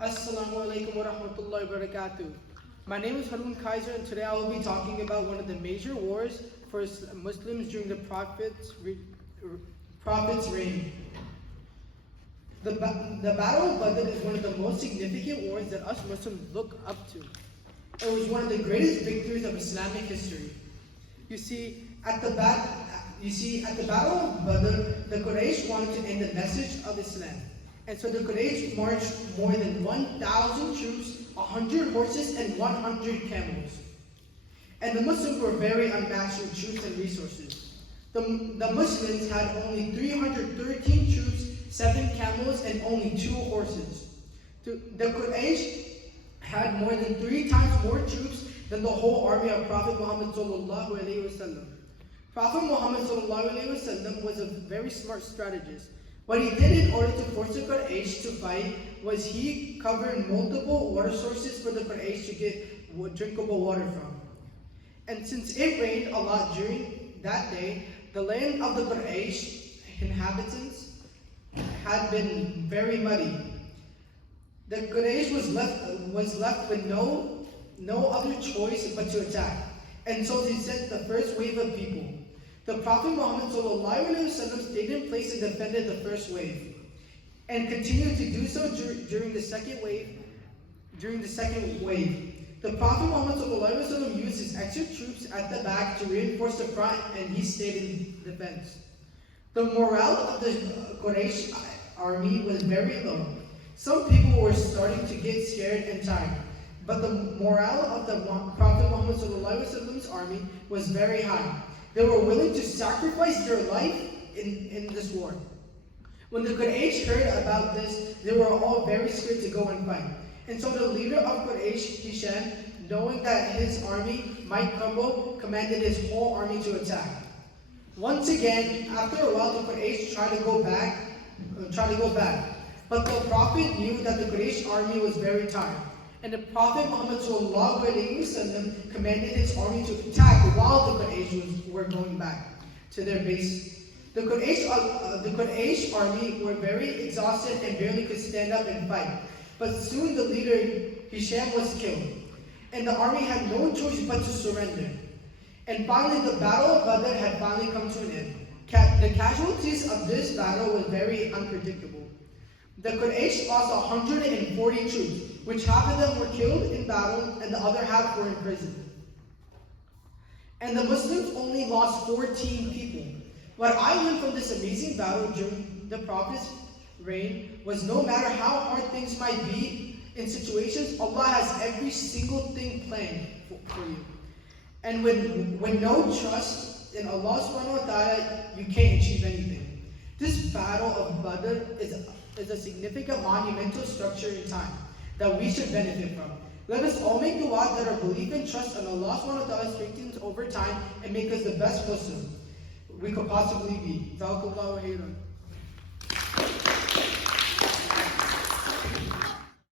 Assalamu alaikum wa rahmatullahi wa barakatuh. My name is Haroon Qaiser, and today I will be talking about one of the major wars for Muslims during the Prophet's reign. The Battle of Badr is one of the most significant wars that us Muslims look up to. It was one of the greatest victories of Islamic history. You see, at the Battle of Badr, the Quraysh wanted to end the message of Islam. And so the Quraysh marched more than 1,000 troops, 100 horses, and 100 camels. And the Muslims were very unmatched with troops and resources. The Muslims had only 313 troops, 7 camels, and only 2 horses. The Quraysh had more than 3 times more troops than the whole army of Prophet Muhammad sallallahu alaihi wasallam. Prophet Muhammad sallallahu alaihi wasallam was a very smart strategist. What he did in order to force the Quraysh to fight was he covered multiple water sources for the Quraysh to get drinkable water from. And since it rained a lot during that day, the land of the Quraysh inhabitants had been very muddy. The Quraysh was left with no other choice but to attack. And so they sent the first wave of people. The Prophet Muhammad stayed in place and defended the first wave, and continued to do so during the second wave. The Prophet Muhammad used his extra troops at the back to reinforce the front, and he stayed in defense. The morale of the Quraysh army was very low. Some people were starting to get scared and tired, but the morale of the Prophet Muhammad's army was very high. They were willing to sacrifice their life in this war. When the Quraysh heard about this, they were all very scared to go and fight. And so the leader of Quraysh, Hisham, knowing that his army might crumble, commanded his whole army to attack. Once again, after a while, the Quraysh tried to go back. But the Prophet knew that the Quraysh army was very tired. And the Prophet Muhammad commanded his army to attack while the Quraysh were going back to their base. The Quraysh army were very exhausted and barely could stand up and fight. But soon the leader Hisham was killed, and the army had no choice but to surrender. And finally, the Battle of Badr had finally come to an end. The casualties of this battle was very unpredictable. The Quraysh lost 140 troops, which half of them were killed in battle and the other half were imprisoned. And the Muslims only lost 14 people. What I learned from this amazing battle during the Prophet's reign was no matter how hard things might be in situations, Allah has every single thing planned for you. And with no trust in Allah subhanahu wa ta'ala, you can't achieve anything. This battle of Badr is a significant monumental structure in time that we should benefit from. Let us all make dua that our belief and trust in Allah subhanahu wa ta'ala strengthens over time and make us the best Muslim we could possibly be. Jazakallahu khairan.